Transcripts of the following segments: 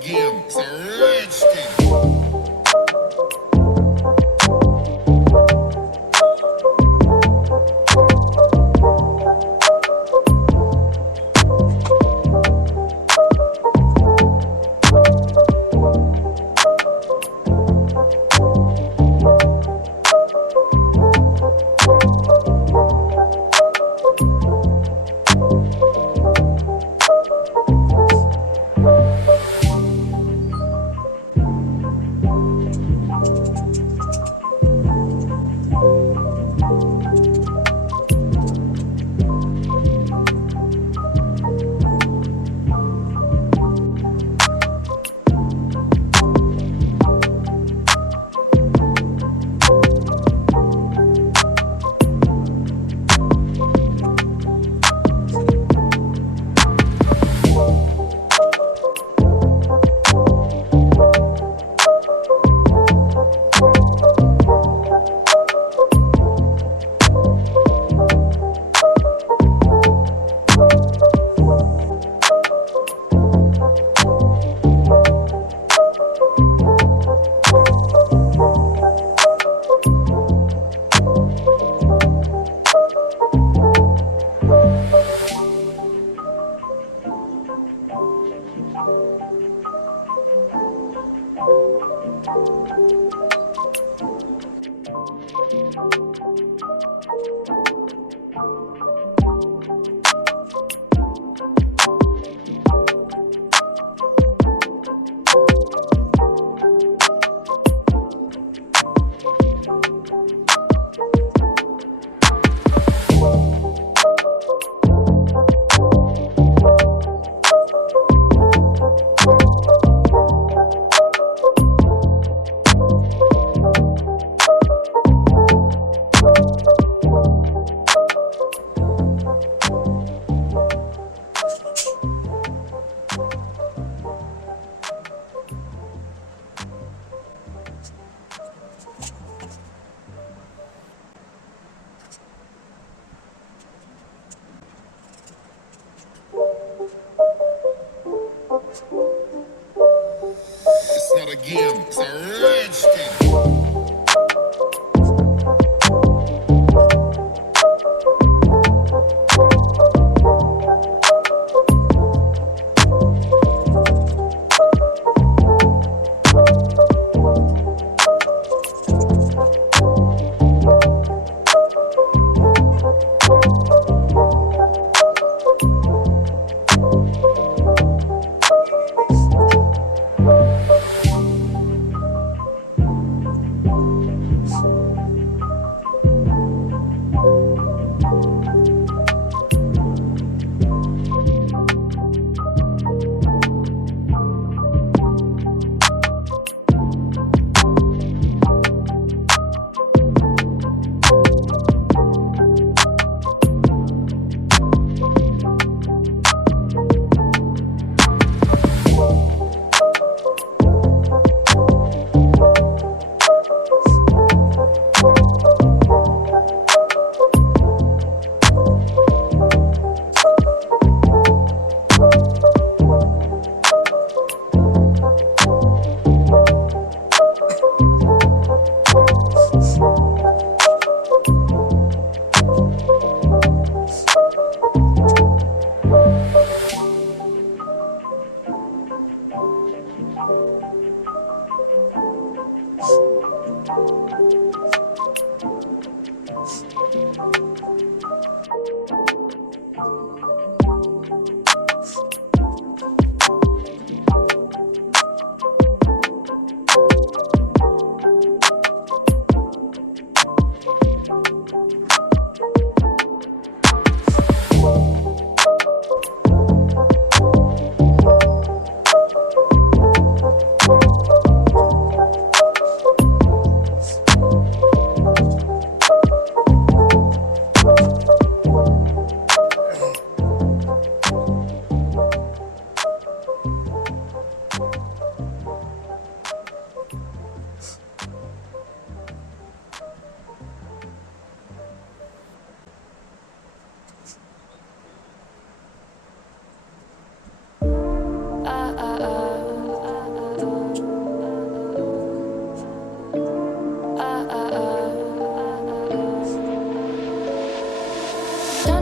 game. It's a rich thing. It's not a game. It's a rich thing.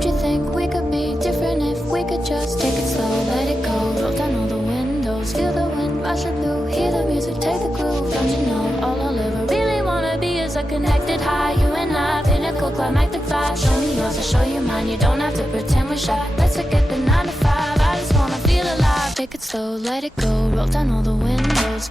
you think we could be different if we could just take it slow, let it go, roll down all the windows, feel the wind rushing through, hear the music, take the groove. Don't you know all I'll ever really wanna be is a connected high, you and I, pinnacle climactic vibe. Show me yours, I'll show you mine, you don't have to pretend we're shy. Let's forget the 9 to 5, I just wanna feel alive. Take it slow, let it go, roll down all the windows.